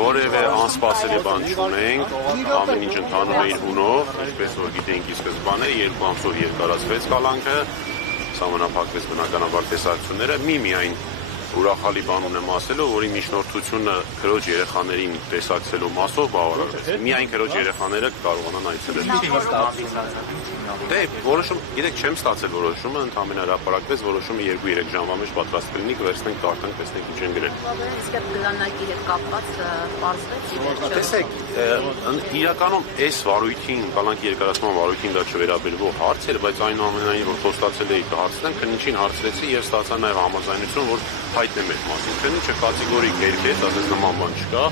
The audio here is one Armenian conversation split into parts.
Որևէ անսպասելի բան չունենք, ամեն ինչ ընթանում է իր հունով, ինչպես որ գիտենք ի սկզբանե, 2 ամսով երկարացվեց կալանքը, սահմանափակվեց բնականաբար տեսակցությունները, միայն ուրախալի բան ունեմ ասելու, որի միջնորդությունը քրոջ երեխաներին տեսակցելու մասով բավարարվեց։ Միայն քրոջ երեխաները կարողանան այցելել։ Դե, որոշում, գիտեք, չեմ ստացել որոշումը, ընդհանրապես հրապարակվեց, որոշումը 2-3 ժամվա մեջ պատրաստ կլինի, կվերցնենք, կարդանք, տեսնենք ինչ են գրել։ Իսկ այդ գլանակի հետ կապված պարզվեց ի վերջո։ Տեսեք, իրականում այս վարույթին, կալանքի երկարացման վարույթին դա չվերաբերվող հարց էր, բայց այնուամենայնիվ որ խոստացել էի կհարցնեմ, քննիչին հարցրեցի եւ ստացա նաեւ համաձայնություն, որ հայտնեմ այդ մասին։ Քննիչը կատեգորիկ երկեց, ասես նման բան չկա,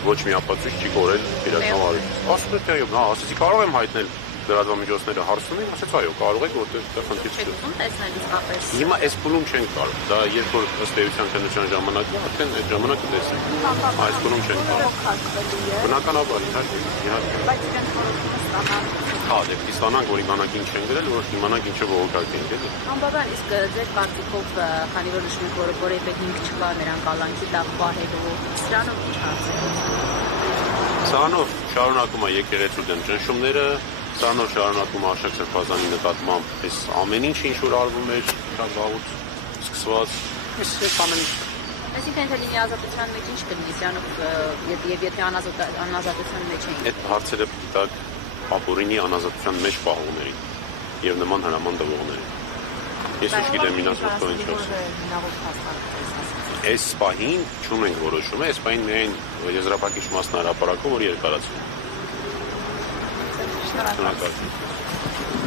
ոչ մի ապացույց չի կորել իրական վարույթ։ Ասում է թե այո, նա ասեցի կարող եմ հայտնել լրատվամիջոցները հարցնում են, ասեց այո, կարող եք, որտեղ դա խնդիր չի։ Հիմա այս փուլում չենք կարող։ Դա երբ որ ըստ էության քննության ժամանակն է, արդեն այդ ժամանակը տեսնենք։ Այս փուլում չենք կարող։ Բնականաբար, իհարկե։ Բայց իրենք որոշումը ստանան։ Հա, դե ստանանք, որ իմանանք ինչ են գրել, որ իմանանք ինչը բողոքարկի են գրել։ Անբավարար, իսկ ձեր կարծիքով, քանի որ նշում եք, որ որևէ հիմք չկա նրան կալանքի տակ պահելու, սրանով ինչ հարց է։ Սրանով շարունակում է եկեղեցու դեմ ճնշումները, սրանով շարունակում է Արշակ Սրբազանի նկատմամբ այս ամեն ինչ ինչ որ արվում էր, շատ վաղուց սկսված, այս ամեն ինչ։ Այսինքն թե լինի ազատության մեջ ինչ կլինի, սրանով եւ եթե անազատության մեջ էին։ Այդ հարցերը դակ ապօրինի անազատության մեջ պահողներին եւ նման հրաման տվողներին։ Ես ինչ գիտեմ ինձ որ ինչ ասում։ Այս պահին չունենք որոշում, այս պահին միայն եզրափակիչ մասն հրապարակում, որ երկարացում։ Շնորհակալ եմ։